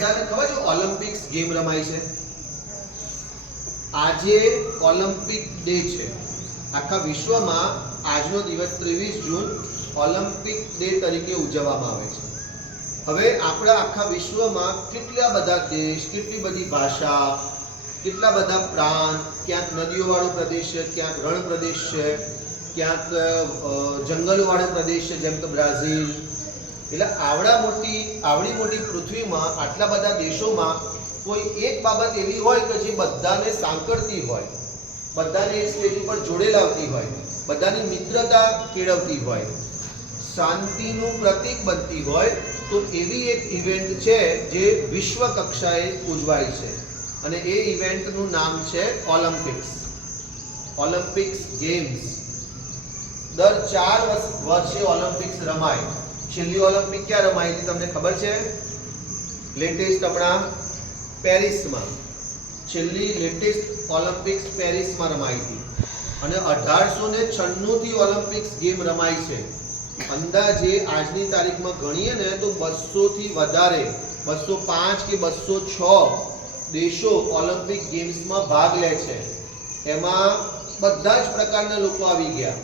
બધાને ખબર છે ઓલિમ્પિક્સ ગેમ રમાય છે? આજે ઓલિમ્પિક ડે છે. આખા વિશ્વમાં આજનો દિવસ 23 જૂન ઓલિમ્પિક ડે તરીકે ઉજવવામાં આવે છે. હવે આપણા આખા વિશ્વમાં કેટલા બધા દેશ, કેટલી બધી ભાષા, કેટલા બધા પ્રાંત, ક્યાંક નદીઓવાળો પ્રદેશ છે, ક્યાંક રણ પ્રદેશ છે, ક્યાંક જંગલવાળો પ્રદેશ છે, જેમ કે બ્રાઝિલ. એટલે આવડી મોટી પૃથ્વીમાં આટલા બધા દેશોમાં કોઈ એક બાબત એવી હોય કે જે બધાને સાંકળતી હોય, બધાને એક સ્ટેજ ઉપર જોડે લાવતી હોય, બધાની મિત્રતા કેળવતી હોય, શાંતિનું પ્રતીક બનતી હોય, તો એવી એક ઇવેન્ટ છે જે વિશ્વ કક્ષાએ ઉજવાય છે અને એ ઇવેન્ટનું નામ છે ઓલિમ્પિક્સ. Olympics games. દર 4 વર્ષે ઓલિમ્પિક્સ રમાય. છેલ્લી ઓલિમ્પિક ક્યાં રમાઈ હતી તમને ખબર છે? લેટેસ્ટ હમણાં પેરિસમાં. છેલ્લી લેટેસ્ટ ઓલિમ્પિક્સ પેરિસમાં રમાઈ હતી અને 1896 થી ઓલિમ્પિક્સ ગેમ રમાય છે. અંદાજે આજની તારીખમાં ગણીએ ને તો 200 થી વધારે, 205 કે 206 દેશો ઓલિમ્પિક ગેમ્સમાં ભાગ લે છે. એમાં બધા જ પ્રકારના લોકો આવી ગયા.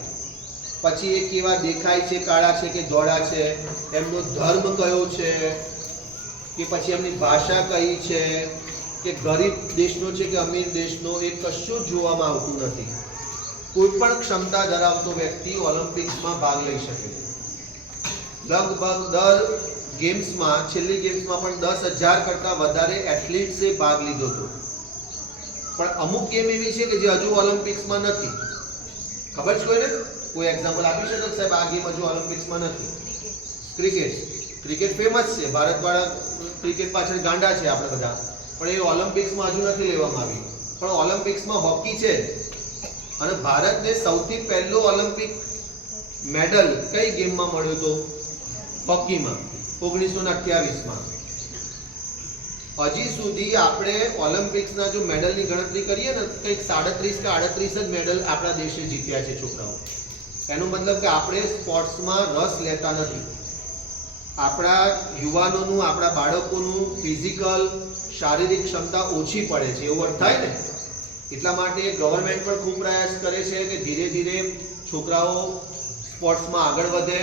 પછી એ કેવા દેખાય છે, કાળા છે કે ધોળા છે, એમનો ધર્મ કયો છે, કે પછી એમની ભાષા કઈ છે, કે ગરીબ દેશનો છે કે અમીર દેશનો, એ કશું જ જોવામાં આવતું નથી. કોઈ પણ ક્ષમતા ધરાવતો વ્યક્તિ ઓલિમ્પિક્સમાં ભાગ લઈ શકે છે. લગભગ દર ગેમ્સમાં, છેલ્લી ગેમ્સમાં પણ 10,000 કરતાં વધારે એથ્લીટ્સે ભાગ લીધો હતો. પણ અમુક ગેમ એવી છે કે જે હજુ ઓલિમ્પિક્સમાં નથી. ખબર છે કોઈને? કોઈ એક્ઝામ્પલ આપી શકે સાહેબ આ ગેમ હજુ ઓલિમ્પિક્સમાં નથી? ક્રિકેટ ફેમસ છે, ભારતવાળા ક્રિકેટ પાછળ ગાંડા છે આપણે બધા, પણ એ ઓલિમ્પિક્સમાં હજુ નથી લેવામાં આવી. પણ ઓલિમ્પિક્સમાં હોકી છે અને ભારતને સૌથી પહેલો ઓલિમ્પિક મેડલ કઈ ગેમમાં મળ્યો હતો? હોકીમાં, 1928માં. હજી સુધી આપણે ઓલિમ્પિક્સના જો મેડલની ગણતરી કરીએ ને, કંઈક 37 કે 38 જ મેડલ આપણા દેશે જીત્યા છે છોકરાઓ. એનો મતલબ કે આપણે સ્પોર્ટ્સમાં રસ લેતા નથી. આપણા યુવાનોનું, આપણા બાળકોનું ફિઝિકલ, શારીરિક ક્ષમતા ઓછી પડે છે, એવું અર્થ થાય ને. એટલા માટે ગવર્મેન્ટ પણ ખૂબ પ્રયાસ કરે છે કે ધીરે ધીરે છોકરાઓ સ્પોર્ટ્સમાં આગળ વધે.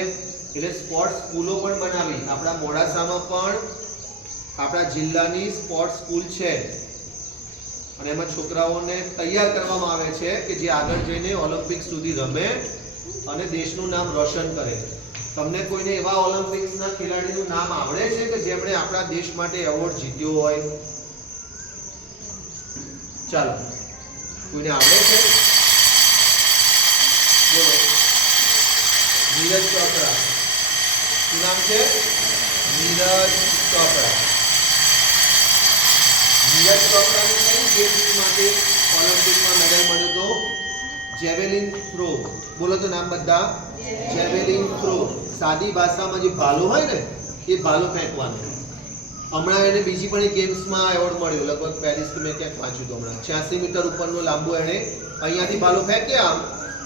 એટલે સ્પોર્ટ્સ સ્કૂલો પણ બનાવી. આપણા મોડાસામાં પણ આપણા જિલ્લાની સ્પોર્ટ્સ સ્કૂલ છે અને એમાં છોકરાઓને તૈયાર કરવામાં આવે છે કે જે આગળ જઈને ઓલિમ્પિક્સ સુધી રમે અને દેશનું નામ રોશન કરે. તમને કોઈને એવા ઓલિમ્પિક્સના ખેલાડીનું નામ આવડે છે કે જેમણે આપણા દેશ માટે એવોર્ડ જીત્યો હોય? ચાલો, કોઈને આવડે છે? બોલો. નીરજ ચોપડા. શું નામ છે? નીરજ ચોપડા. નીરજ ચોપડાને કઈ ગેમ્સ માટે ઓલિમ્પિકમાં મેડલ મળ્યો હતો? Javelin throw. બોલો તો નામ બધા. Javelin throw. સાદી ભાષામાં જે ભાલો હોય ને, એ ભાલો ફેંકવાનો. હમણાં એને બીજી પણ એક ગેમ્સમાં એવોર્ડ મળ્યો, લગભગ પેરિસ કે મેં ક્યાંક વાંચ્યું હતું હમણાં. 86 મીટર ઉપરનો લાંબો એને અહીંયાથી ભાલો ફેંક્યા આમ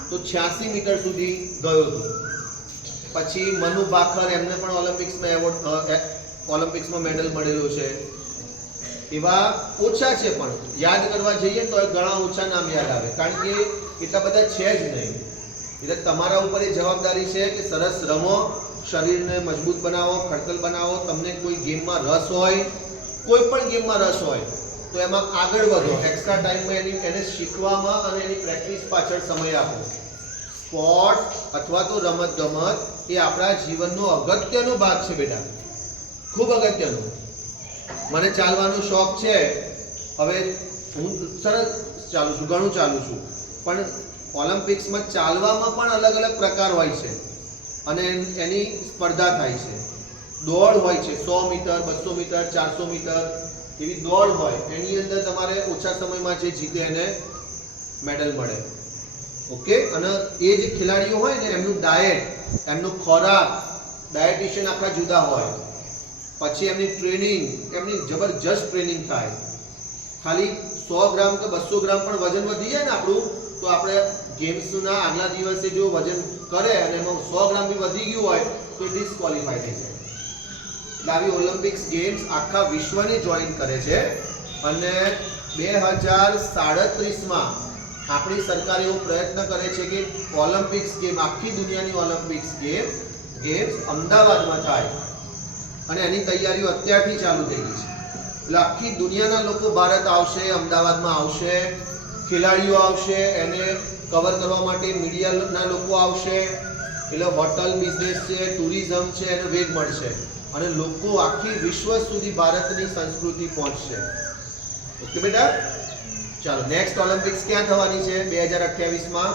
તો 86 મીટર સુધી ગયો હતો. પછી મનુ ભાકર, એમને પણ ઓલિમ્પિક્સમાં મેડલ મળેલો છે. એવા ઓછા છે, પણ યાદ કરવા જઈએ તો ઘણા ઓછા નામ યાદ આવે, કારણ કે એટલા બધા છે જ નહીં. એટલે તમારા ઉપર એ જવાબદારી છે કે સરસ રમો, શરીરને મજબૂત બનાવો, ખડતલ બનાવો. તમને કોઈ ગેમમાં રસ હોય, કોઈ પણ ગેમમાં રસ હોય તો એમાં આગળ વધો. એક્સ્ટ્રા ટાઈમમાં એને શીખવામાં અને એની પ્રેક્ટિસ પાછળ સમય આપો. સ્પોર્ટ અથવા તો રમત ગમત એ આપણા જીવનનો અગત્યનો ભાગ છે બેટા, ખૂબ અગત્યનો. મને ચાલવાનો શોખ છે, હવે હું સરસ ચાલું છું, ઘણું ચાલું છું, પણ ઓલિમ્પિક્સમાં ચાલવામાં પણ અલગ અલગ પ્રકાર હોય છે અને એની સ્પર્ધા થાય છે. દોડ હોય છે, 100 મીટર, 200 મીટર, 400 મીટર એવી દોડ હોય. એની અંદર તમારે ઓછા સમયમાં જે જીતે એને મેડલ મળે. ઓકે. અને એ જે ખેલાડીઓ હોય ને, એમનું ડાયટ, એમનો ખોરાક, ડાયટિશિયન આખા જુદા હોય. પછી એમની ટ્રેનિંગ, એમની જબરજસ્ત ટ્રેનિંગ થાય. ખાલી 100 ગ્રામ કે 200 ગ્રામ પણ વજન વધી જાય ને આપણું, તો આપણે ગેમ્સના આગલા દિવસે જો વજન કરે અને એમાં 100 ગ્રામ બી વધી ગયું હોય તો ડિસ્ક્વોલિફાય થઈ જાય. એટલે આવી ઓલિમ્પિક્સ ગેમ્સ આખા વિશ્વને જોઈન કરે છે અને 2037માં આપણી સરકાર એવો પ્રયત્ન કરે છે કે ઓલિમ્પિક્સ ગેમ આખી દુનિયાની ઓલિમ્પિક્સ ગેમ્સ અમદાવાદમાં થાય અને એની તૈયારીઓ અત્યારથી ચાલુ થઈ ગઈ છે. એટલે આખી દુનિયાના લોકો ભારત આવશે, અમદાવાદમાં આવશે, ખેલાડીઓ આવશે, એને કવર કરવા માટે મીડિયાના લોકો આવશે. એટલે હોટલ બિઝનેસ છે, ટુરિઝમ છે, એને વેગ મળશે અને લોકો આખી વિશ્વ સુધી ભારતની સંસ્કૃતિ પહોંચશે. ઓકે બેટા, ચાલો નેક્સ્ટ ઓલિમ્પિક્સ ક્યાં થવાની છે? 2028માં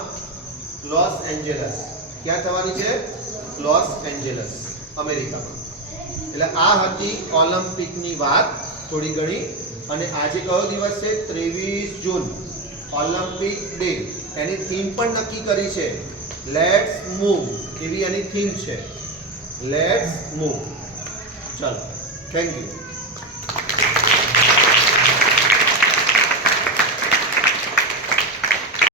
લોસ એન્જલસ. ક્યાં થવાની છે? લોસ એન્જલસ, અમેરિકામાં. એટલે આ હતી ઓલિમ્પિકની વાત થોડી ઘણી. અને આજે કયો દિવસ છે? 23 જૂન, ઓલિમ્પિક ડે. એની થીમ પણ નક્કી કરી છે, લેટ્સ મૂવ. એવી એની થીમ છે, લેટ્સ મૂવ. ચાલો, થેન્ક યુ.